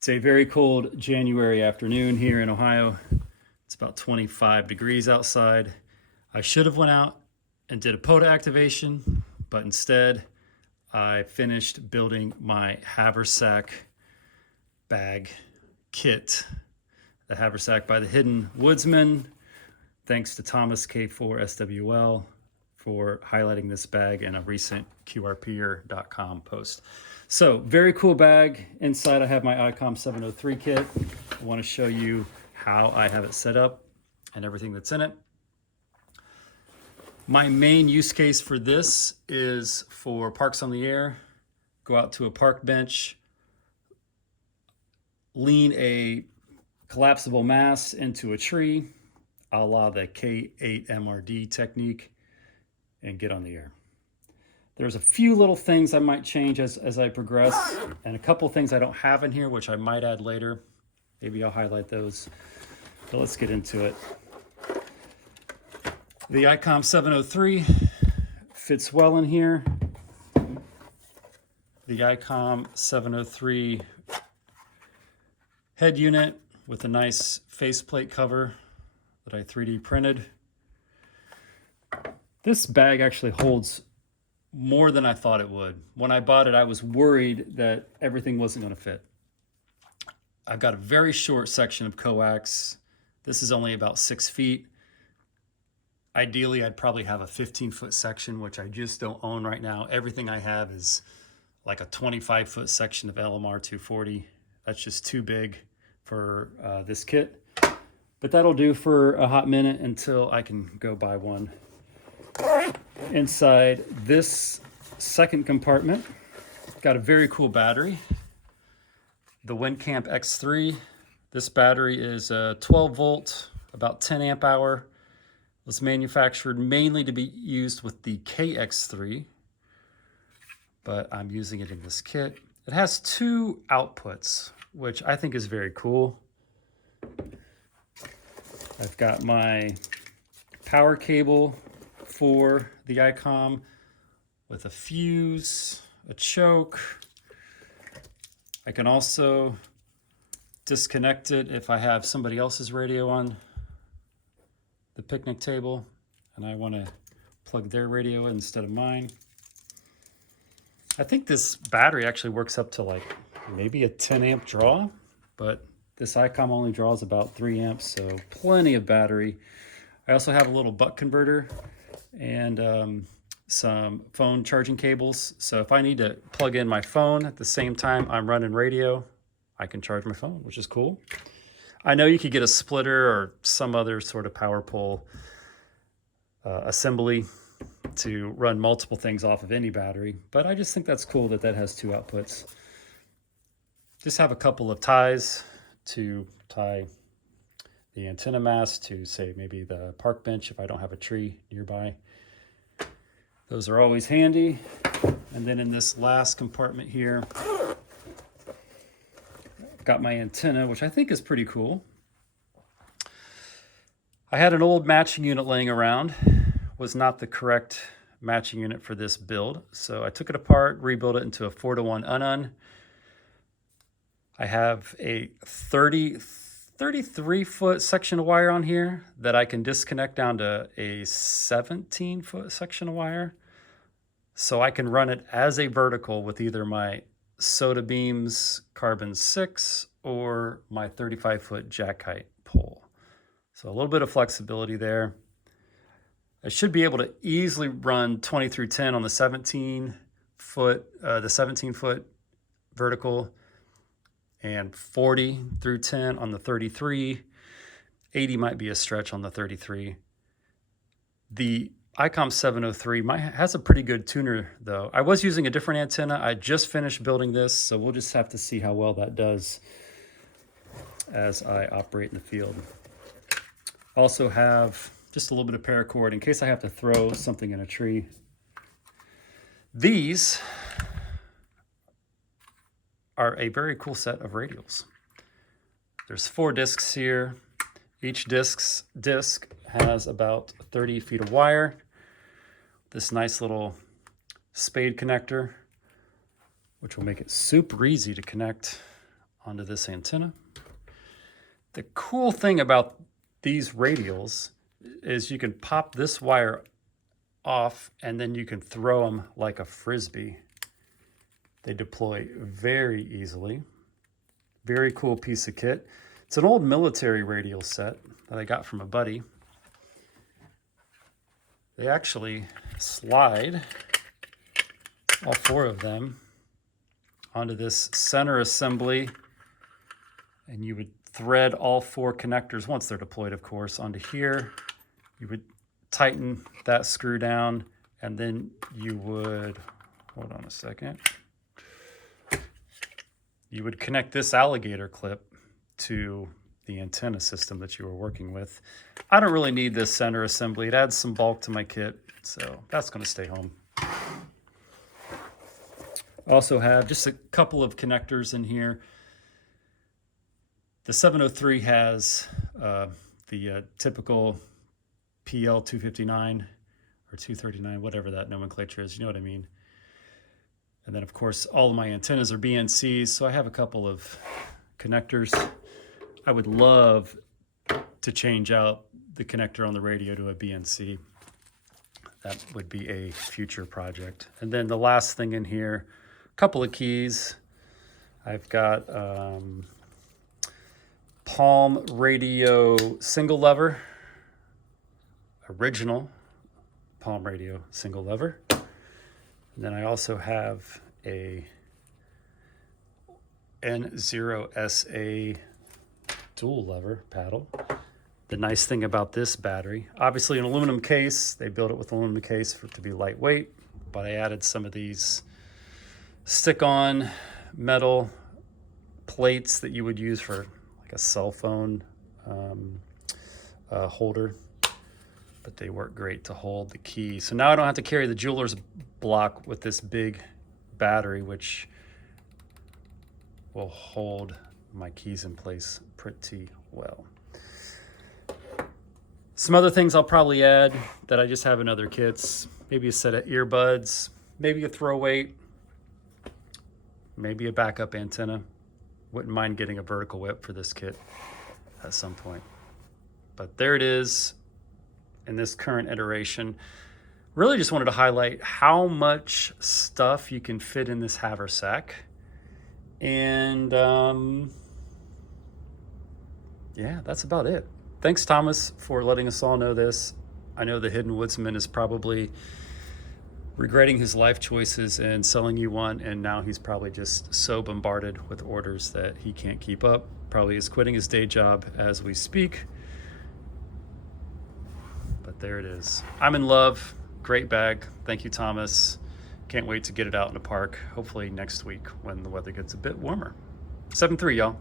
It's a very cold January afternoon here in Ohio. It's about 25 degrees outside. I should have went out and did a POTA activation, but instead I finished building my Haversack bag kit. The Haversack by the Hidden Woodsman. Thanks to Thomas K4SWL for highlighting this bag in a recent QRPer.com post. So very cool bag. Inside I have my Icom 703 kit. I want to show you how I have it set up and everything that's in it. My main use case for this is for parks on the air. Go out to a park bench, lean a collapsible mast into a tree, a la the K8 MRD technique, and get on the air. There's a few little things I might change as I progress, and a couple things I don't have in here, which I might add later. Maybe I'll highlight those, but let's get into it. The Icom 703 fits well in here. The Icom 703 head unit with a nice faceplate cover that I 3D printed. This bag actually holds more than I thought it would. When I bought it, I was worried that everything wasn't going to fit. I've got a very short section of coax. This is only about 6 feet. Ideally, I'd probably have a 15-foot section, which I just don't own right now. Everything I have is like a 25-foot section of LMR 240. That's just too big for this kit. But that'll do for a hot minute until I can go buy one. Inside this second compartment, got a very cool battery. The Wincamp X3. This battery is a 12 volt, about 10 amp hour. Was manufactured mainly to be used with the KX3, but I'm using it in this kit. It has 2 outputs, which I think is very cool. I've got my power cable for the Icom with a fuse, a choke. I can also disconnect it if I have somebody else's radio on the picnic table and I want to plug their radio in instead of mine. I think this battery actually works up to like maybe a 10 amp draw, but this Icom only draws about 3 amps, so plenty of battery. I also have a little buck converter and some phone charging cables. So if I need to plug in my phone at the same time I'm running radio, I can charge my phone, which is cool. I know you could get a splitter or some other sort of power pole assembly to run multiple things off of any battery, but I just think that's cool that that has 2 outputs. Just have a couple of ties to tie the antenna mast to, say, maybe the park bench if I don't have a tree nearby. Those are always handy. And then in this last compartment here, got my antenna, which I think is pretty cool. I had an old matching unit laying around. Was not the correct matching unit for this build, so I took it apart, rebuilt it into a 4-to-1 Unun. I have a 33-foot section of wire on here that I can disconnect down to a 17-foot section of wire, so I can run it as a vertical with either my Soda Beams Carbon 6 or my 35-foot jack height pole. So a little bit of flexibility there. I should be able to easily run 20 through 10 on the 17-foot vertical, and 40 through 10 on the 33. 80 might be a stretch on the 33. The Icom 703 has a pretty good tuner though. I was using a different antenna. I just finished building this, so we'll just have to see how well that does as I operate in the field. Also have just a little bit of paracord in case I have to throw something in a tree. These are a very cool set of radials. There's 4 discs here. Each disc has about 30 feet of wire. This nice little spade connector, which will make it super easy to connect onto this antenna. The cool thing about these radials is you can pop this wire off and then you can throw them like a frisbee. They deploy very easily. Very cool piece of kit. It's an old military radial set that I got from a buddy. They actually slide, all 4 of them, onto this center assembly, and you would thread all 4 connectors, once they're deployed of course, onto here. You would tighten that screw down, and then you would, hold on a second, you would connect this alligator clip to the antenna system that you were working with. I don't really need this center assembly. It adds some bulk to my kit, so that's going to stay home. I also have just a couple of connectors in here. The 703 has the typical PL 259 or 239, whatever that nomenclature is, you know what I mean. And then of course all of my antennas are BNCs, so I have a couple of connectors. I would love to change out the connector on the radio to a BNC. That would be a future project. And then the last thing in here, a couple of keys. I've got Palm Radio single lever, original Palm Radio single lever. And then I also have a N0SA dual lever paddle. The nice thing about this battery, obviously an aluminum case, they built it with aluminum case for it to be lightweight, but I added some of these stick-on metal plates that you would use for like a cell phone holder, but they work great to hold the key. So now I don't have to carry the jeweler's block with this big battery, which will hold my keys in place pretty well. Some other things I'll probably add that I just have in other kits, maybe a set of earbuds, maybe a throw weight, maybe a backup antenna. Wouldn't mind getting a vertical whip for this kit at some point. But there it is in this current iteration. Really just wanted to highlight how much stuff you can fit in this haversack. And yeah, that's about it. Thanks, Thomas, for letting us all know this. I know the Hidden Woodsman is probably regretting his life choices and selling you one, and now he's probably just so bombarded with orders that he can't keep up. Probably is quitting his day job as we speak. But there it is. I'm in love. Great bag. Thank you, Thomas. Can't wait to get it out in the park, hopefully next week when the weather gets a bit warmer. 7-3, y'all.